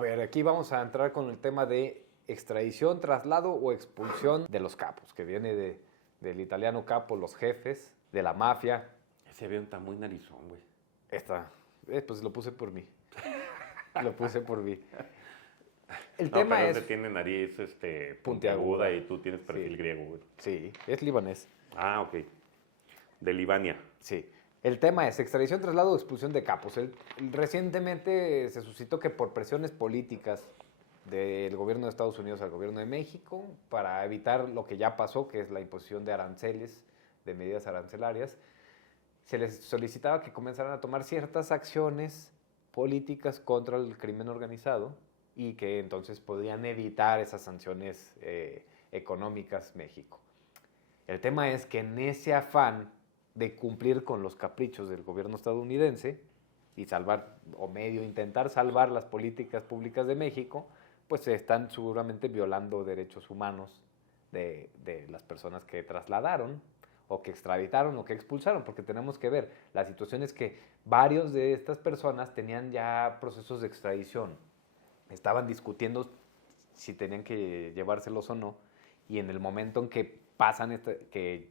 ver, aquí vamos a entrar con el tema de extradición, traslado o expulsión de los capos, que viene del italiano capo, los jefes, de la mafia. Ese avión está muy narizón, güey. Pues lo puse por mí. Lo puse por mí. El No, tema pero es... ese tiene nariz puntiaguda puntiaguda. y tú tienes perfil Sí. griego, güey. Sí, es libanés. Ah, ok. De Libania. Sí. El tema es extradición, traslado o expulsión de capos. Recientemente se suscitó que por presiones políticas del gobierno de Estados Unidos al gobierno de México, para evitar lo que ya pasó, que es la imposición de aranceles, de medidas arancelarias, se les solicitaba que comenzaran a tomar ciertas acciones políticas contra el crimen organizado y que entonces podían evitar esas sanciones económicas México. El tema es que en ese afán de cumplir con los caprichos del gobierno estadounidense y salvar, o medio intentar salvar las políticas públicas de México, pues se están seguramente violando derechos humanos de las personas que trasladaron o que extraditaron o que expulsaron, porque tenemos que ver, la situación es que varios de estas personas tenían ya procesos de extradición, estaban discutiendo si tenían que llevárselos o no, y en el momento en que pasan, que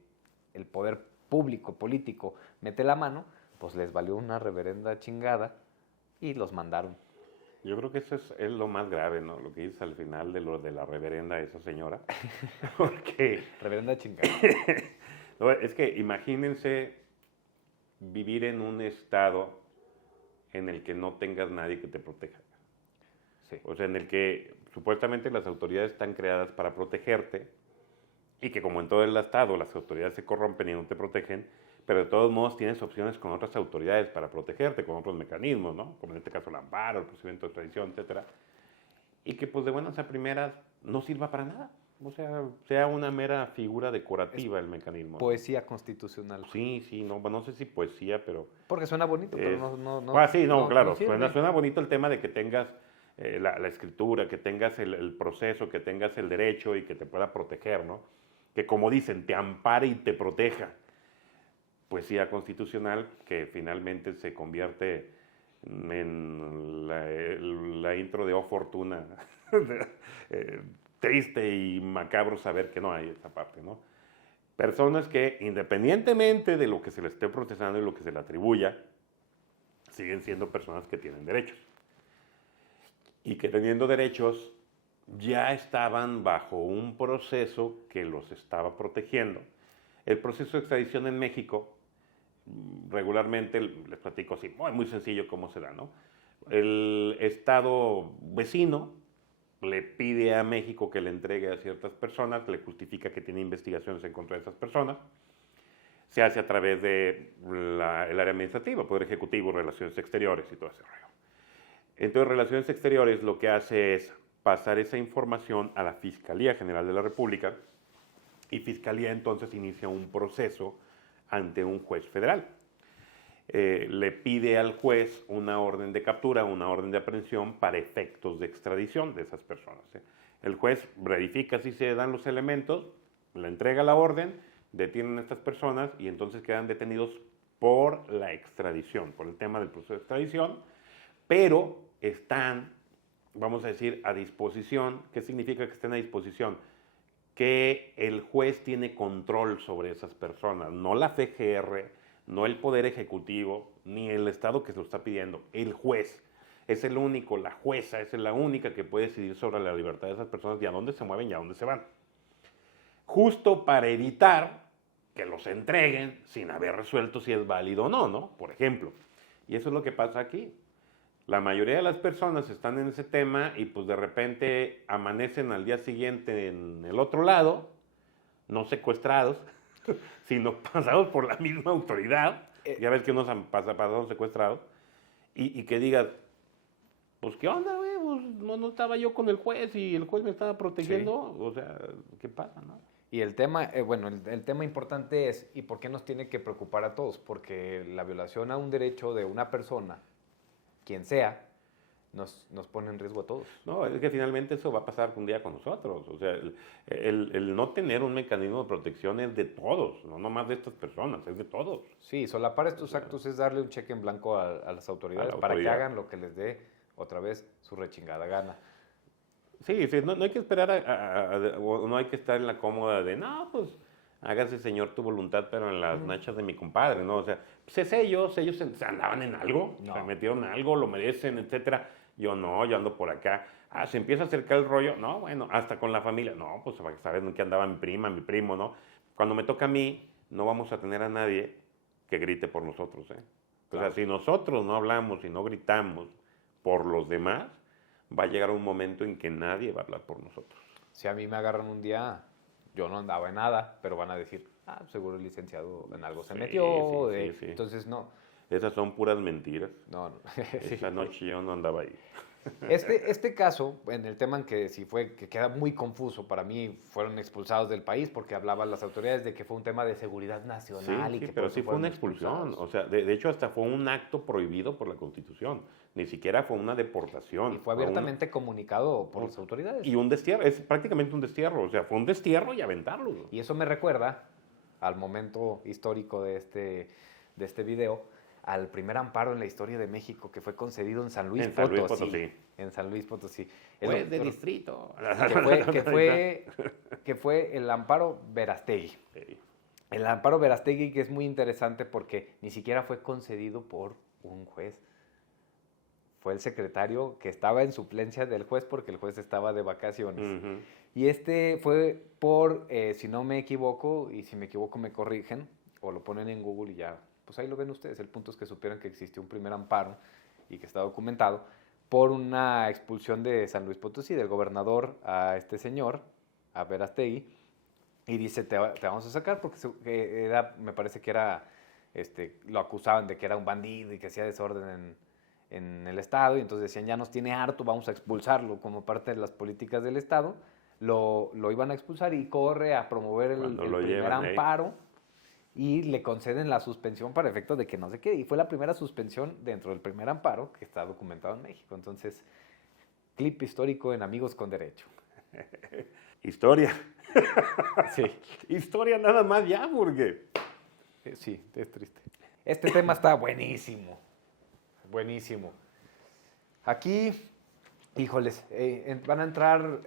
el poder público, político, mete la mano, pues les valió una reverenda chingada y los mandaron. Yo creo que eso es lo más grave, ¿no? Lo que dices al final de lo de la reverenda de esa señora. Porque Reverenda chingada. no, es que imagínense vivir en un estado en el que no tengas nadie que te proteja. Sí. O sea, en el que supuestamente las autoridades están creadas para protegerte y que como en todo el estado las autoridades se corrompen y no te protegen, pero de todos modos tienes opciones con otras autoridades para protegerte, con otros mecanismos, ¿no? Como en este caso el amparo, el procedimiento de extradición, etcétera. Y que pues de buenas a primeras no sirva para nada. O sea una mera figura decorativa el mecanismo, ¿no? Poesía constitucional. Sí, no sé si poesía, pero... Porque suena bonito, pero no. Sí, claro, sirve. suena bonito el tema de que tengas la escritura, que tengas el proceso, que tengas el derecho y que te pueda proteger, ¿no? Que como dicen, te ampare y te proteja. Poesía constitucional que finalmente se convierte en la intro de Oh Fortuna. Triste y macabro saber que no hay esa parte, ¿no? Personas que, independientemente de lo que se le esté procesando y lo que se le atribuya, siguen siendo personas que tienen derechos. Y que teniendo derechos ya estaban bajo un proceso que los estaba protegiendo. El proceso de extradición en México, regularmente, les platico así, muy sencillo cómo se da, ¿no? El Estado vecino le pide a México que le entregue a ciertas personas, le justifica que tiene investigaciones en contra de esas personas. Se hace a través del área administrativa, Poder Ejecutivo, Relaciones Exteriores y todo ese rollo. Entonces, Relaciones Exteriores lo que hace es pasar esa información a la Fiscalía General de la República y Fiscalía entonces inicia un proceso ante un juez federal. Le pide al juez una orden de captura, una orden de aprehensión para efectos de extradición de esas personas. El juez verifica si se dan los elementos, le entrega la orden, detienen a estas personas y entonces quedan detenidos por la extradición, por el tema del proceso de extradición, pero están, vamos a decir, a disposición. ¿Qué significa que estén a disposición? Que el juez tiene control sobre esas personas, no la FGR, no el Poder Ejecutivo, ni el Estado que se lo está pidiendo, el juez. Es el único, la jueza es la única que puede decidir sobre la libertad de esas personas y a dónde se mueven y a dónde se van. Justo para evitar que los entreguen sin haber resuelto si es válido o no, ¿no? Por ejemplo. Y eso es lo que pasa aquí. La mayoría de las personas están en ese tema y pues de repente amanecen al día siguiente en el otro lado, no secuestrados, sino pasados por la misma autoridad. Ya ves que unos han pasado secuestrados. Y que digas, pues qué onda, güey, pues, no estaba yo con el juez y el juez me estaba protegiendo. Sí. O sea, ¿qué pasa, no? Y el tema, el tema importante es, ¿y por qué nos tiene que preocupar a todos? Porque la violación a un derecho de una persona, quien sea, nos pone en riesgo a todos. No, es que finalmente eso va a pasar un día con nosotros. O sea, el no tener un mecanismo de protección es de todos, no nomás de estas personas, es de todos. Sí, solapar estos actos es darle un cheque en blanco a las autoridades para que hagan lo que les dé otra vez su rechingada gana. Sí, sí, no hay que esperar o no hay que estar en la cómoda de, no, pues hágase señor tu voluntad, pero en las nachas de mi compadre, ¿no? O sea, pues es ellos se andaban en algo, No. se metieron en algo, lo merecen, etcétera. Yo no, yo ando por acá. Ah, se empieza a acercar el rollo, no, bueno, hasta con la familia, no, pues saben que andaba mi prima, mi primo, ¿no? Cuando me toca a mí, no vamos a tener a nadie que grite por nosotros, ¿eh? O sea, Claro. si nosotros no hablamos y no gritamos por los demás, va a llegar un momento en que nadie va a hablar por nosotros. Si a mí me agarran un día, yo no andaba en nada, pero van a decir, seguro el licenciado en algo se Sí, metió. sí. Entonces, no. Esas son puras mentiras. No. Sí. Esa noche yo no andaba ahí. Este caso, en el tema en que sí fue, que queda muy confuso, para mí fueron expulsados del país porque hablaban las autoridades de que fue un tema de seguridad nacional y que pero por sí eso fue una fueron expulsión. expulsados. O sea, de hecho hasta fue un acto prohibido por la Constitución. Ni siquiera fue una deportación. Y fue abiertamente comunicado por las autoridades. Y un destierro, es prácticamente un destierro. O sea, fue un destierro y aventarlo. Y eso me recuerda al momento histórico de este video, al primer amparo en la historia de México que fue concedido en San Luis Potosí. En San Luis Potosí. Juez de distrito. Que fue el amparo Verástegui. Sí. El amparo Verástegui, que es muy interesante porque ni siquiera fue concedido por un juez. Fue el secretario que estaba en suplencia del juez porque el juez estaba de vacaciones. Uh-huh. Y este fue por, si no me equivoco, y si me equivoco me corrigen, o lo ponen en Google y ya, pues ahí lo ven ustedes. El punto es que supieron que existió un primer amparo y que está documentado por una expulsión de San Luis Potosí, del gobernador a este señor, a Verástegui, y dice, te vamos a sacar porque me parece que era, lo acusaban de que era un bandido y que hacía desorden en el Estado, y entonces decían, ya nos tiene harto, vamos a expulsarlo como parte de las políticas del Estado. Lo iban a expulsar y corre a promover el primer amparo y le conceden la suspensión para efectos de que no se quede. Y fue la primera suspensión dentro del primer amparo que está documentado en México. Entonces, clip histórico en Amigos con Derecho. Historia. Sí. Historia nada más ya, porque... Sí, es triste. Este tema está buenísimo. Buenísimo. Aquí, híjoles, van a entrar,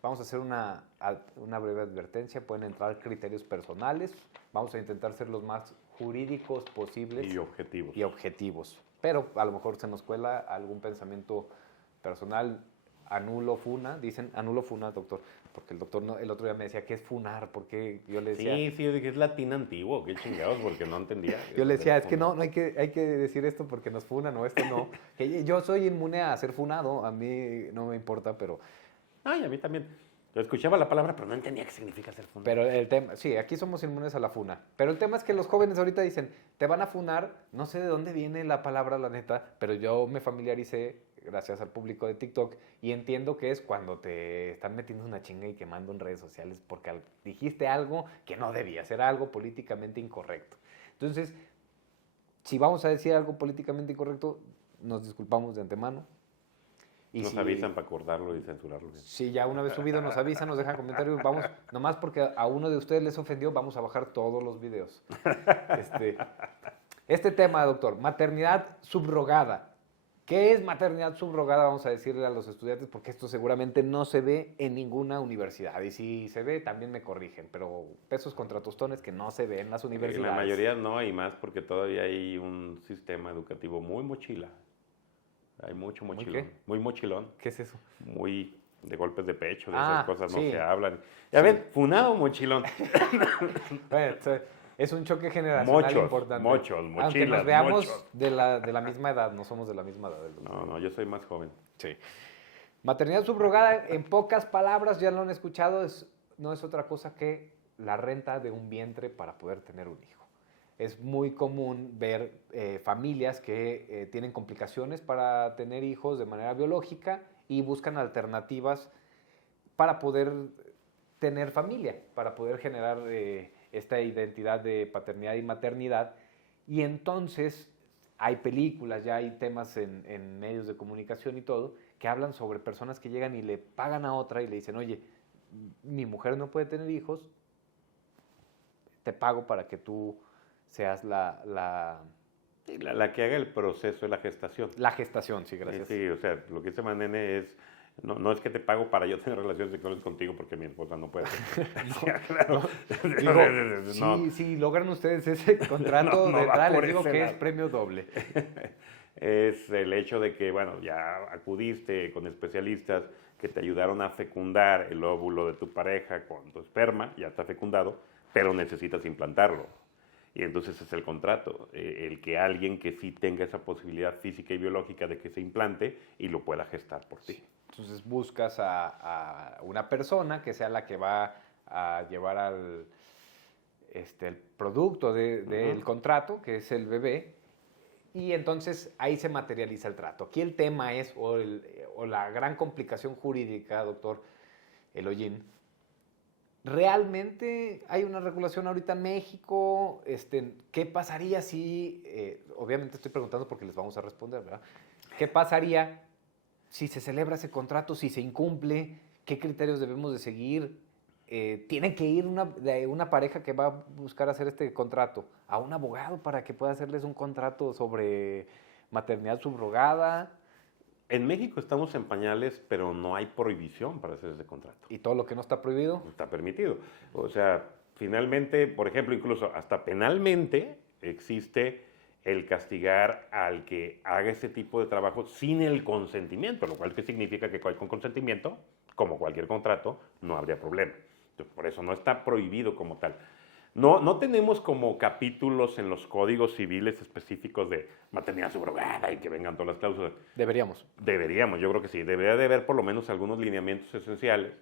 vamos a hacer una breve advertencia, pueden entrar criterios personales, vamos a intentar ser los más jurídicos posibles. Y objetivos. Pero a lo mejor se nos cuela algún pensamiento personal. Anulo funa, dicen, anulo funa, doctor, porque el doctor el otro día me decía, ¿qué es funar? Porque yo le decía... Sí, yo dije, es latín antiguo, qué chingados, porque no entendía. Yo le decía, es que no hay que decir esto porque nos funan o esto no. Que yo soy inmune a ser funado, a mí no me importa, pero... Ay, a mí también. Yo escuchaba la palabra, pero no entendía qué significa ser funado. Pero el tema, sí, aquí somos inmunes a la funa. Pero el tema es que los jóvenes ahorita dicen, te van a funar, no sé de dónde viene la palabra, la neta, pero yo me familiaricé gracias al público de TikTok y entiendo que es cuando te están metiendo una chinga y quemando en redes sociales porque dijiste algo que no debía, ser algo políticamente incorrecto. Entonces, si vamos a decir algo políticamente incorrecto, nos disculpamos de antemano. Y nos avisan para acordarlo y censurarlo. Sí, ya una vez subido nos avisan, nos dejan comentarios, vamos, nomás porque a uno de ustedes les ofendió, vamos a bajar todos los videos. Este tema, doctor, maternidad subrogada. ¿Qué es maternidad subrogada? Vamos a decirle a los estudiantes, porque esto seguramente no se ve en ninguna universidad. Y si se ve, también me corrigen, pero pesos contra tostones que no se ve en las universidades. En la mayoría no, y más porque todavía hay un sistema educativo muy mochila. Hay mucho mochilón. Muy mochilón. ¿Qué es eso? Muy de golpes de pecho, de esas cosas no se hablan. Ya Sí. ven, funado mochilón. Bueno, es un choque generacional importante. Mochilas, aunque nos veamos mochos. de la misma edad, no somos de la misma edad. No, yo soy más joven. Sí. Maternidad subrogada, en pocas palabras, ya lo han escuchado, no es otra cosa que la renta de un vientre para poder tener un hijo. Es muy común ver familias que tienen complicaciones para tener hijos de manera biológica y buscan alternativas para poder tener familia, para poder generar esta identidad de paternidad y maternidad. Y entonces hay películas, ya hay temas en medios de comunicación y todo, que hablan sobre personas que llegan y le pagan a otra y le dicen, oye, mi mujer no puede tener hijos, te pago para que tú seas la Sí, la que haga el proceso de la gestación. La gestación, sí, gracias. Sí, o sea, lo que dice Manene es, no es que te pago para yo tener relaciones sexuales contigo porque mi esposa no puede. Claro. Digo, si logran ustedes ese contrato No de va tal, por les digo ese que es lado. premio doble. Es el hecho de que, bueno, ya acudiste con especialistas que te ayudaron a fecundar el óvulo de tu pareja con tu esperma, ya está fecundado, pero necesitas implantarlo. Y entonces es el contrato, el que alguien que sí tenga esa posibilidad física y biológica de que se implante y lo pueda gestar por ti. Entonces buscas a una persona que sea la que va a llevar el producto del contrato, que es el bebé, y entonces ahí se materializa el trato. Aquí el tema es, o la gran complicación jurídica, doctor Eloyin, ¿realmente hay una regulación ahorita en México? ¿Qué pasaría si, obviamente estoy preguntando porque les vamos a responder, ¿verdad? ¿Qué pasaría si se celebra ese contrato, si se incumple? ¿Qué criterios debemos de seguir? ¿Tiene que ir de una pareja que va a buscar hacer este contrato a un abogado para que pueda hacerles un contrato sobre maternidad subrogada? En México estamos en pañales, pero no hay prohibición para hacer ese contrato. ¿Y todo lo que no está prohibido? No está permitido. O sea, finalmente, por ejemplo, incluso hasta penalmente existe el castigar al que haga ese tipo de trabajo sin el consentimiento, lo cual que significa que con consentimiento, como cualquier contrato, no habría problema. Entonces, por eso no está prohibido como tal. No tenemos como capítulos en los códigos civiles específicos de maternidad subrogada y que vengan todas las cláusulas. Deberíamos. Deberíamos, yo creo que sí. Debería de haber por lo menos algunos lineamientos esenciales,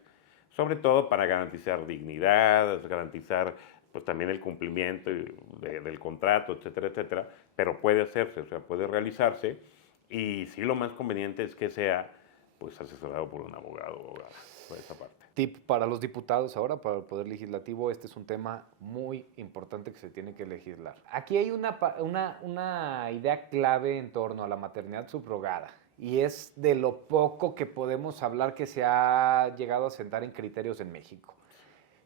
sobre todo para garantizar dignidad, garantizar pues también el cumplimiento del contrato, etcétera, etcétera. Pero puede hacerse, o sea, puede realizarse. Y sí, lo más conveniente es que sea pues asesorado por un abogado o abogada, por esa parte. Tip para los diputados ahora, para el Poder Legislativo, este es un tema muy importante que se tiene que legislar. Aquí hay una idea clave en torno a la maternidad subrogada y es de lo poco que podemos hablar que se ha llegado a sentar en criterios en México.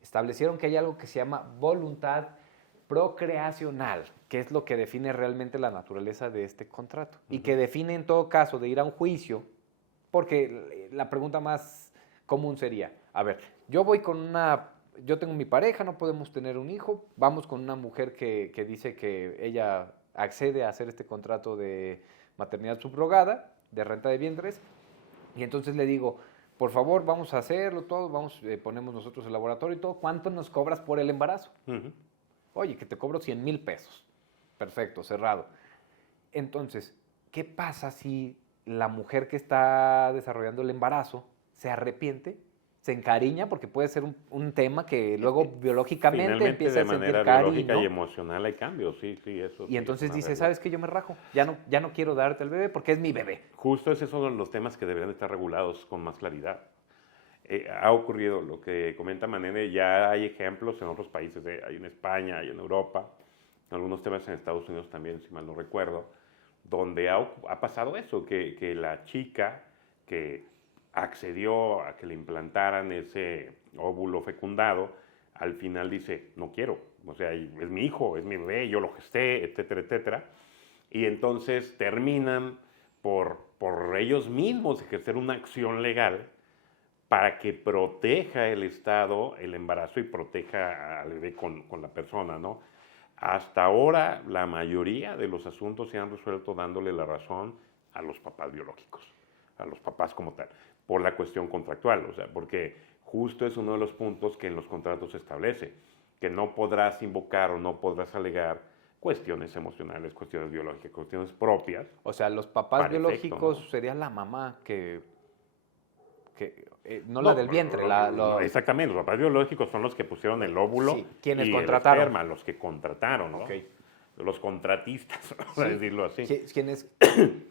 Establecieron que hay algo que se llama voluntad procreacional, que es lo que define realmente la naturaleza de este contrato y que define en todo caso de ir a un juicio, porque la pregunta más común sería, a ver, yo tengo mi pareja, no podemos tener un hijo, vamos con una mujer que dice que ella accede a hacer este contrato de maternidad subrogada, de renta de vientres, y entonces le digo, por favor, vamos a hacerlo todo, ponemos nosotros el laboratorio y todo, ¿cuánto nos cobras por el embarazo? Oye, que te cobro 100,000 pesos. Perfecto, cerrado. Entonces, ¿qué pasa si la mujer que está desarrollando el embarazo se arrepiente, se encariña, porque puede ser un tema que luego biológicamente Finalmente, empieza a de sentir manera cariño, biológica y emocional hay cambios, sí, eso. y Sí, entonces es una dice, realidad. ¿sabes qué? Yo me rajo, ya no quiero darte el bebé porque es mi bebé. Justo esos son los temas que deberían estar regulados con más claridad. Ha ocurrido lo que comenta Manene, ya hay ejemplos en otros países, hay en España, hay en Europa, algunos temas en Estados Unidos también, si mal no recuerdo, donde ha pasado eso, que la chica que accedió a que le implantaran ese óvulo fecundado, al final dice, no quiero, o sea, es mi hijo, es mi bebé, yo lo gesté, etcétera, etcétera, y entonces terminan por ellos mismos ejercer una acción legal para que proteja el Estado el embarazo y proteja al bebé con la persona, ¿no? Hasta ahora, la mayoría de los asuntos se han resuelto dándole la razón a los papás biológicos, a los papás como tal, por la cuestión contractual, o sea, porque justo es uno de los puntos que en los contratos se establece, que no podrás invocar o no podrás alegar cuestiones emocionales, cuestiones biológicas, cuestiones propias. O sea, los papás biológicos ¿no? serían la mamá no la del vientre. Exactamente, los papás biológicos son los que pusieron el óvulo Sí, quienes y contrataron. el esperma, los que contrataron, ¿no? Okay. Los contratistas, vamos a decirlo así.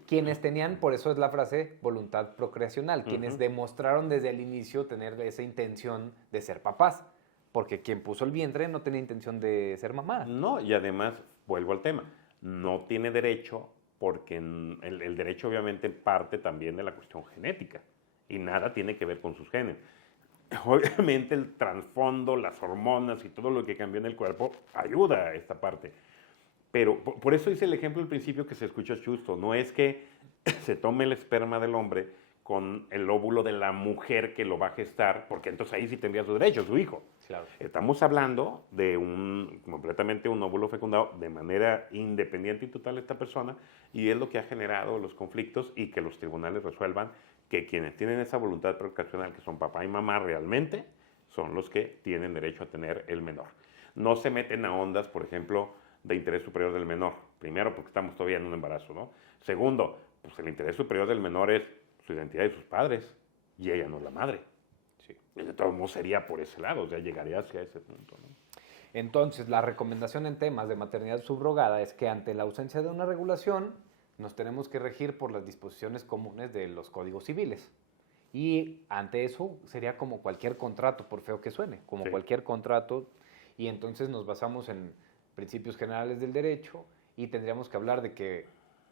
Quienes tenían, por eso es la frase, voluntad procreacional, quienes demostraron desde el inicio tener esa intención de ser papás, porque quien puso el vientre no tenía intención de ser mamá. No, y además, vuelvo al tema, no tiene derecho porque el derecho obviamente parte también de la cuestión genética y nada tiene que ver con sus genes. Obviamente el trasfondo, las hormonas y todo lo que cambió en el cuerpo ayuda a esta parte. Pero por eso hice el ejemplo al principio que se escuchó justo. No es que se tome el esperma del hombre con el óvulo de la mujer que lo va a gestar, porque entonces ahí sí tendría su derecho, su hijo. Claro. Estamos hablando de completamente un óvulo fecundado de manera independiente y total esta persona, y es lo que ha generado los conflictos y que los tribunales resuelvan que quienes tienen esa voluntad procreacional, que son papá y mamá realmente, son los que tienen derecho a tener el menor. No se meten a ondas, por ejemplo, de interés superior del menor. Primero, porque estamos todavía en un embarazo, ¿no? Segundo, pues el interés superior del menor es su identidad de sus padres, y ella no es la madre. Sí. Y de todos modos sería por ese lado, o sea, llegaría hacia ese punto, ¿no? Entonces, la recomendación en temas de maternidad subrogada es que ante la ausencia de una regulación, nos tenemos que regir por las disposiciones comunes de los códigos civiles. Y ante eso sería como cualquier contrato, por feo que suene, como Sí. cualquier contrato, y entonces nos basamos en principios generales del derecho y tendríamos que hablar de que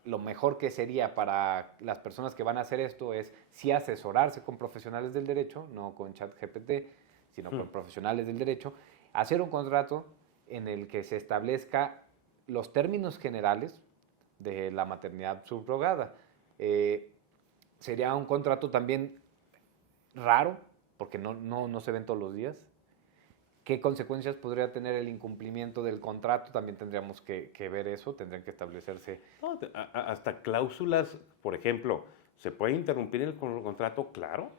lo mejor que sería para las personas que van a hacer esto es sí asesorarse con profesionales del derecho, no con ChatGPT, sino con profesionales del derecho, hacer un contrato en el que se establezca los términos generales de la maternidad subrogada. Sería un contrato también raro, porque no se ven todos los días. ¿Qué consecuencias podría tener el incumplimiento del contrato? También tendríamos que ver eso, tendrían que establecerse. No, hasta cláusulas, por ejemplo, ¿se puede interrumpir el contrato? Claro,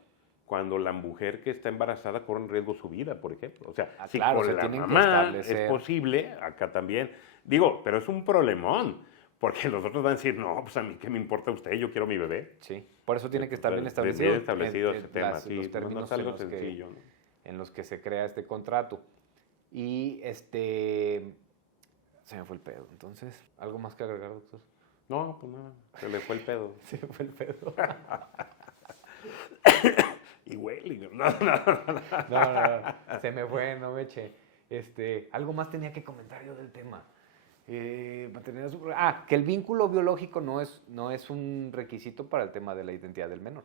cuando la mujer que está embarazada corre en riesgo su vida, por ejemplo. O sea, si claro, con se la tienen que mamá establecer. es posible, acá también. Digo, pero es un problemón, porque los otros van a decir, no, pues a mí qué me importa usted, yo quiero mi bebé. Sí, por eso tiene que estar bien Entonces, establecido. bien establecido ese tema, los sí, no términos es algo en los que- sencillo, ¿no? en los que se crea este contrato. Y se me fue el pedo. Entonces, ¿algo más que agregar, doctor? No, pues nada, se le fue el pedo. Se me fue el pedo. Y huele. No, se me fue, no me eché. Algo más tenía que comentar yo del tema. Maternidad subrogada. Que el vínculo biológico no es un requisito para el tema de la identidad del menor.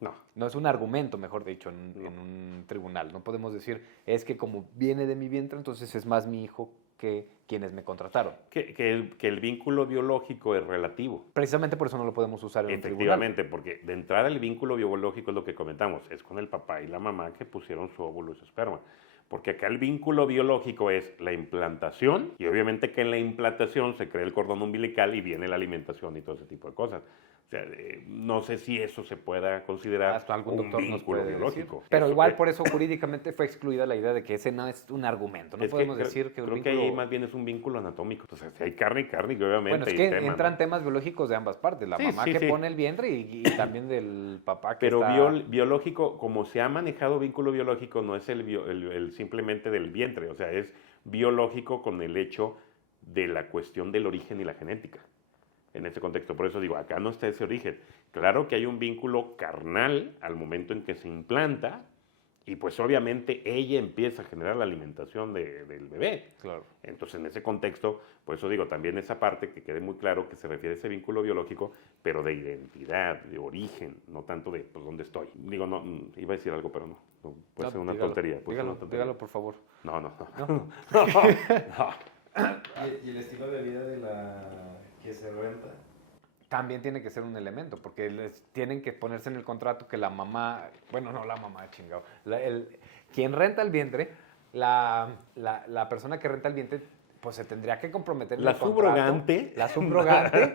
No. No es un argumento, mejor dicho, en un tribunal. No podemos decir, es que como viene de mi vientre, entonces es más mi hijo que quienes me contrataron. Que el vínculo biológico es relativo. Precisamente por eso no lo podemos usar en un tribunal. Efectivamente, porque de entrada el vínculo biológico es lo que comentamos, es con el papá y la mamá que pusieron su óvulo y su esperma. Porque acá el vínculo biológico es la implantación, y obviamente que en la implantación se crea el cordón umbilical y viene la alimentación y todo ese tipo de cosas. O sea, no sé si eso se pueda considerar Hasta algún un doctor nos vínculo puede biológico. decir. Pero Eso igual es. por eso jurídicamente fue excluida la idea de que ese no es un argumento. No Es podemos creo- decir que un creo vínculo... que ahí más bien es un vínculo anatómico. O sea, si hay carne, obviamente. Bueno, es hay que tema, entran ¿no? temas biológicos de ambas partes. La Sí, mamá sí, que sí. pone el vientre y también del papá que Pero está... biológico, como se ha manejado vínculo biológico, no es el simplemente del vientre, o sea, es biológico con el hecho de la cuestión del origen y la genética. En ese contexto, por eso digo, acá no está ese origen. Claro que hay un vínculo carnal al momento en que se implanta y pues obviamente ella empieza a generar la alimentación del bebé. Claro. Entonces, en ese contexto, por eso digo, también esa parte que quede muy claro que se refiere a ese vínculo biológico, pero de identidad, de origen, no tanto de pues, dónde estoy. Digo, no, iba a decir algo, pero no. Puede ser una tontería. Dígalo, por favor. No. ¿No? ¿Y el estilo de vida de la que se renta? También tiene que ser un elemento, porque tienen que ponerse en el contrato que la mamá, bueno, no la mamá, chingado, quien renta el vientre, la persona que renta el vientre, pues se tendría que comprometer en La el contrato. subrogante. La subrogante,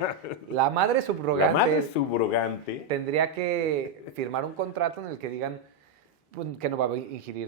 la madre subrogante. La madre subrogante. Tendría que firmar un contrato en el que digan pues, que no va a ingerir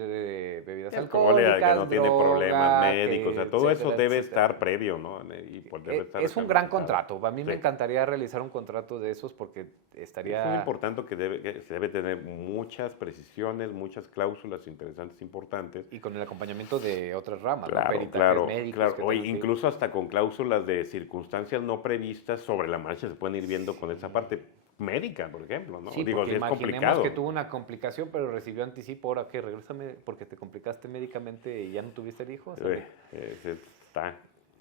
bebidas alcohólicas, Que no tiene droga, problemas médicos, que, o sea, todo eso etcétera, debe etcétera. estar previo, ¿no? Y pues debe estar Es un gran garantizado. contrato. A mí me Sí. encantaría realizar un contrato de esos porque estaría... Es muy importante que se debe tener muchas precisiones, muchas cláusulas interesantes, importantes. Y con el acompañamiento de otras ramas, ¿no? Claro, Peritajes claro, médicos claro. que O tengan que- incluso hasta con cláusulas de circunstancias no previstas sobre la marcha se pueden ir viendo con esa parte médica, por ejemplo, ¿no? Sí, Digo, porque si es imaginemos complicado. que tuvo una complicación, pero recibió anticipo. Ahora que regrésame porque te complicaste médicamente y ya no tuviste el hijo. ¿sabes?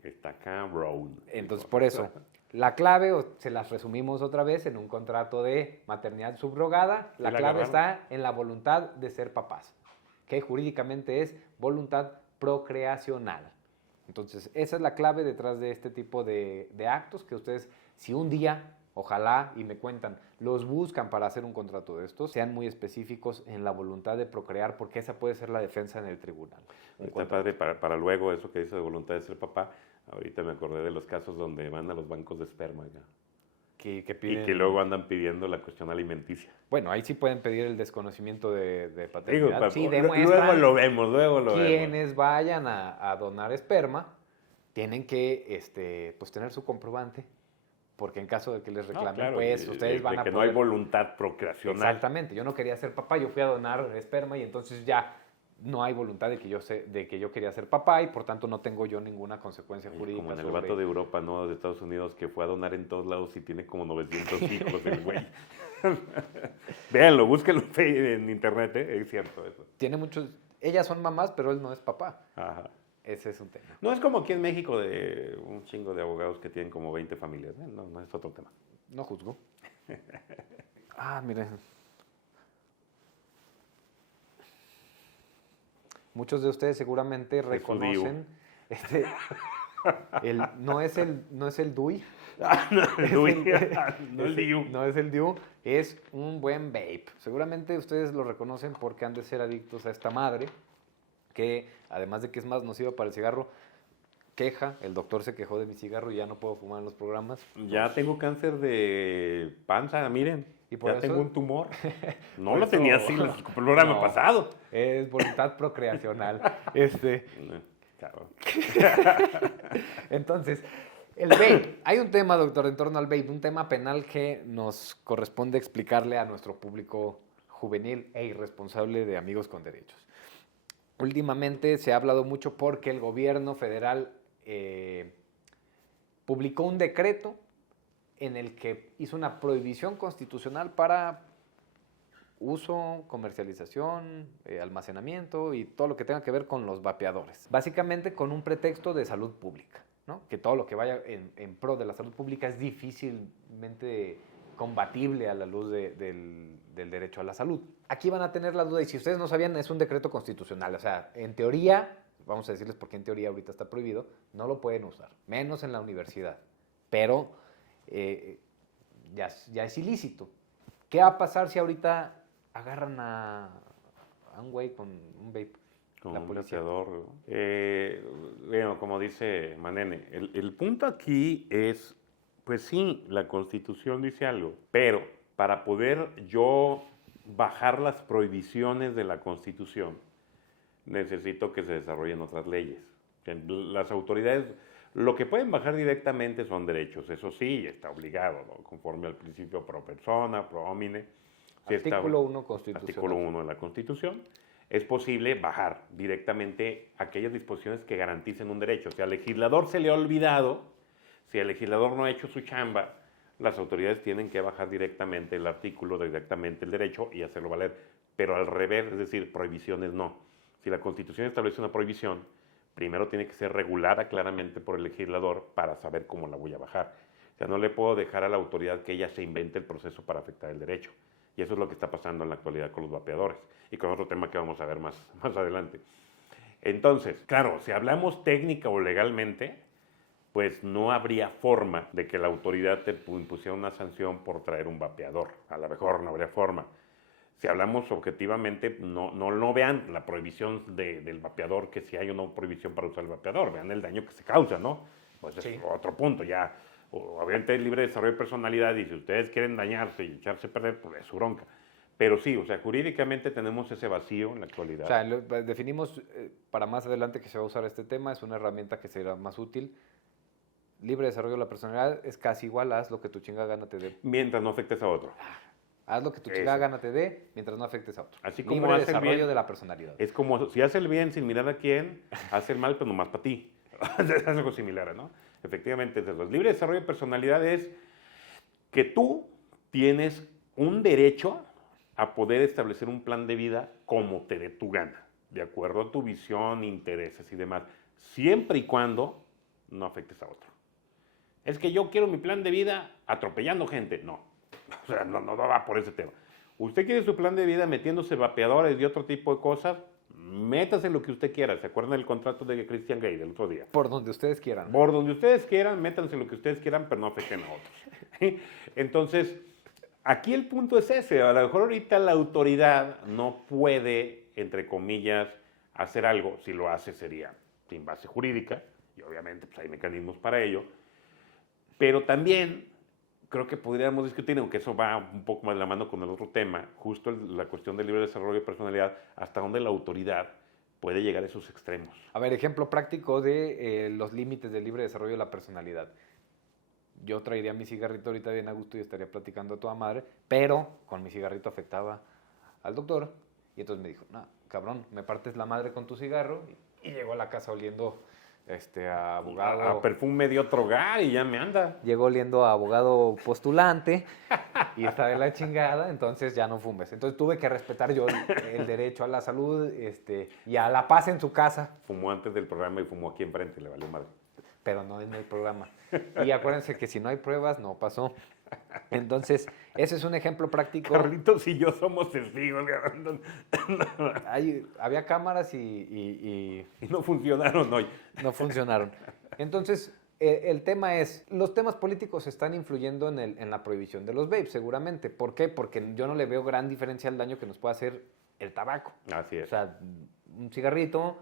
Está cabrón. Entonces, por eso, la clave, se las resumimos otra vez en un contrato de maternidad subrogada, la la clave agarraron. está en la voluntad de ser papás, que jurídicamente es voluntad procreacional. Entonces, esa es la clave detrás de este tipo de actos que ustedes, si un día, ojalá, y me cuentan, los buscan para hacer un contrato de estos, sean muy específicos en la voluntad de procrear, porque esa puede ser la defensa en el tribunal. Está padre para luego eso que dice de voluntad de ser papá. Ahorita me acordé de los casos donde van a los bancos de esperma, oiga, Que y piden, que luego andan pidiendo la cuestión alimenticia. bueno, ahí sí pueden pedir el desconocimiento de Digo, paternidad. Sí, luego demuestran luego lo vemos. quienes vayan a donar esperma tienen que pues tener su comprobante, porque en caso de que les No, reclamen, claro, pues de- ustedes de van a que no poder... hay voluntad procreacional. Exactamente, yo no quería ser papá, yo fui a donar esperma y entonces ya no hay voluntad de que yo quería ser papá y por tanto no tengo yo ninguna consecuencia jurídica. Como en el sobre- vato de Europa, ¿no? De Estados Unidos, que fue a donar en todos lados y tiene como 900 hijos el güey. Véanlo, búsquenlo en internet, ¿eh? Es cierto eso. Tiene muchos... Ellas son mamás, pero él no es papá. Ajá. Ese es un tema. No es como aquí en México de un chingo de abogados que tienen como 20 familias. ¿eh? No, no es otro tema. No juzgo. Miren. Muchos de ustedes seguramente reconocen no es el DUI. El Dewey, no el Es Diu. No es el DIU, es un buen vape. Seguramente ustedes lo reconocen porque han de ser adictos a esta madre, que además de que es más nociva para el cigarro, el doctor se quejó de mi cigarro y ya no puedo fumar en los programas. Ya tengo cáncer de panza, miren. Y por ya eso- tengo un tumor. No Por lo eso- tenía así en el programa No. pasado. Es voluntad procreacional. Cabrón. Entonces, el vape. Hay un tema, doctor, en torno al vape, un tema penal que nos corresponde explicarle a nuestro público juvenil e irresponsable de amigos con derechos. Últimamente se ha hablado mucho porque el gobierno federal publicó un decreto en el que hizo una prohibición constitucional para uso, comercialización, almacenamiento y todo lo que tenga que ver con los vapeadores. Básicamente con un pretexto de salud pública, ¿no? Que todo lo que vaya en pro de la salud pública es difícilmente combatible a la luz del derecho a la salud. Aquí van a tener la duda, y si ustedes no sabían, es un decreto constitucional. O sea, en teoría, vamos a decirles por qué en teoría ahorita está prohibido, no lo pueden usar, menos en la universidad. Pero ya es ilícito. ¿Qué va a pasar si ahorita agarran a un güey con un vape? Con La un policía. vapeador, ¿no? Bueno, como dice Manene, el punto aquí es, pues sí, la Constitución dice algo, pero para poder yo bajar las prohibiciones de la Constitución, necesito que se desarrollen otras leyes. Que las autoridades, lo que pueden bajar directamente son derechos, eso sí, está obligado, ¿no? Conforme al principio pro persona, pro homine. Sí está- Artículo 1 constitucional. Artículo 1 de la Constitución. Es posible bajar directamente aquellas disposiciones que garanticen un derecho. Si al legislador se le ha olvidado, si el legislador no ha hecho su chamba, las autoridades tienen que bajar directamente el artículo, directamente el derecho y hacerlo valer. Pero al revés, es decir, prohibiciones no. Si la Constitución establece una prohibición, primero tiene que ser regulada claramente por el legislador para saber cómo la voy a bajar. O sea, no le puedo dejar a la autoridad que ella se invente el proceso para afectar el derecho. Y eso es lo que está pasando en la actualidad con los vapeadores y con otro tema que vamos a ver más adelante. Entonces, claro, si hablamos técnica o legalmente, pues no habría forma de que la autoridad te impusiera una sanción por traer un vapeador. A lo mejor no habría forma. Si hablamos objetivamente, no vean la prohibición del vapeador, que si hay una prohibición para usar el vapeador, vean el daño que se causa, ¿no? Pues Sí. es otro punto, ya. Obviamente es libre desarrollo de personalidad y si ustedes quieren dañarse y echarse a perder, pues es su bronca. Pero sí, o sea, jurídicamente tenemos ese vacío en la actualidad. O sea, definimos para más adelante que se va a usar este tema, es una herramienta que será más útil. Libre desarrollo de la personalidad es casi igual a haz lo que tu chinga gana te dé. Mientras no afectes a otro. Haz lo que tu Eso. chingada gana te dé mientras no afectes a otro. Así como Libre hace el desarrollo bien. de la personalidad. Es como si hace el bien sin mirar a quién, hace el mal, pero nomás para ti. Es algo similar, ¿no? Efectivamente, el libre desarrollo de personalidad es que tú tienes un derecho a poder establecer un plan de vida como te dé tu gana, de acuerdo a tu visión, intereses y demás, siempre y cuando no afectes a otro. Es que yo quiero mi plan de vida atropellando gente. No, o sea, no va por ese tema. ¿Usted quiere su plan de vida metiéndose vapeadores y otro tipo de cosas? métase lo que usted quiera. ¿Se acuerdan del contrato de Christian Grey del otro día? Por donde ustedes quieran. Por donde ustedes quieran, métanse lo que ustedes quieran, pero no afecten a otros. Entonces, aquí el punto es ese. A lo mejor ahorita la autoridad no puede, entre comillas, hacer algo. Si lo hace sería sin base jurídica, y obviamente pues, hay mecanismos para ello. Pero también creo que podríamos discutir, aunque eso va un poco más de la mano con el otro tema, justo la cuestión del libre desarrollo de personalidad, hasta dónde la autoridad puede llegar a esos extremos. A ver, ejemplo práctico de los límites del libre desarrollo de la personalidad. Yo traería mi cigarrito ahorita bien a gusto y estaría platicando a toda madre, pero con mi cigarrito afectaba al doctor. Y entonces me dijo, no, cabrón, me partes la madre con tu cigarro. Y llegó a la casa oliendo a abogado. A perfume de otro hogar y ya me anda. Llegó oliendo a abogado postulante y está de la chingada, entonces ya no fumes. Entonces tuve que respetar yo el derecho a la salud y a la paz en su casa. Fumó antes del programa y fumó aquí enfrente, le valió madre. Pero no en el programa. Y acuérdense que si no hay pruebas, no pasó. Entonces, ese es un ejemplo práctico. Carlitos y yo somos testigos. Había cámaras y Y no funcionaron hoy. no funcionaron. Entonces, el tema es, los temas políticos están influyendo en la prohibición de los vapes, seguramente. ¿Por qué? Porque yo no le veo gran diferencia al daño que nos puede hacer el tabaco. Así es. O sea, un cigarrito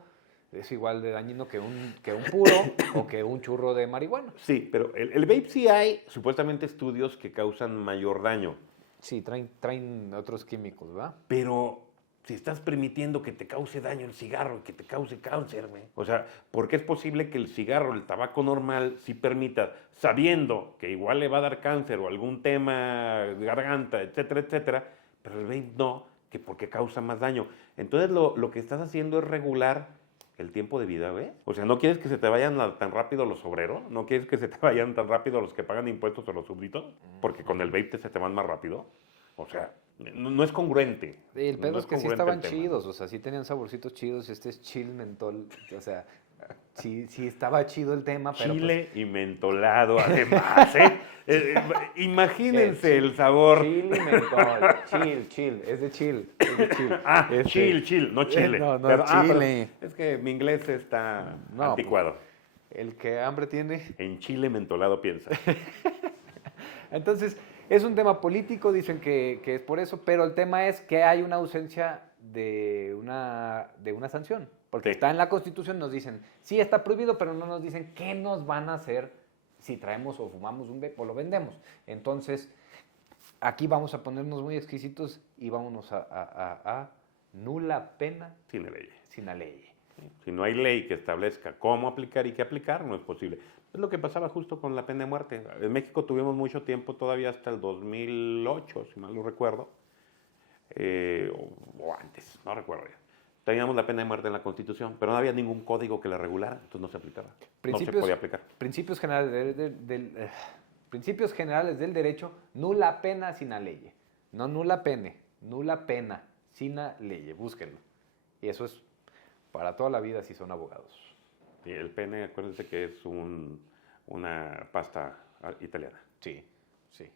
es igual de dañino que un puro o que un churro de marihuana. Sí, pero el vape sí hay supuestamente estudios que causan mayor daño. Sí, traen otros químicos, ¿verdad? Pero si estás permitiendo que te cause daño el cigarro y que te cause cáncer, güey. O sea, ¿por qué es posible que el cigarro, el tabaco normal, sí permita, sabiendo que igual le va a dar cáncer o algún tema de garganta, etcétera, etcétera, pero el vape no, que porque causa más daño? Entonces lo que estás haciendo es regular el tiempo de vida, güey. O sea, ¿no quieres que se te vayan tan rápido los obreros? ¿No quieres que se te vayan tan rápido los que pagan impuestos o los súbditos? Porque con el vape se te van más rápido. O sea, no es congruente. Sí, el pedo No es que sí congruente estaban el tema. chidos, o sea, sí tenían saborcitos chidos. Este es chill mentol, o sea, sí estaba chido el tema, pero Chile y mentolado, además, ¿eh? Imagínense el sabor. Chill y mentol, chill, es de chill. Ah, Este, chill, no chile. no, pero chile. es que mi inglés está No, anticuado. El que hambre tiene. En chile mentolado piensa. Entonces, es un tema político, dicen que es por eso, pero el tema es que hay una ausencia de una sanción. Porque Sí. está en la Constitución, nos dicen, sí está prohibido, pero no nos dicen qué nos van a hacer si traemos o fumamos un vape o lo vendemos. Entonces, aquí vamos a ponernos muy exquisitos y vámonos a nula pena Sin ley. sin la ley. Si no hay ley que establezca cómo aplicar y qué aplicar, no es posible. Es lo que pasaba justo con la pena de muerte. En México tuvimos mucho tiempo, todavía hasta el 2008, si mal no recuerdo, o antes, no recuerdo ya. Teníamos la pena de muerte en la Constitución, pero no había ningún código que la regulara, entonces no se aplicaba. No se podía aplicar. Principios generales principios generales del derecho, nula pena sin la ley. No nula pene, nula pena sin la ley. Búsquenlo. Y eso es para toda la vida si son abogados. Y el pene, acuérdense que es una pasta italiana. Sí, sí.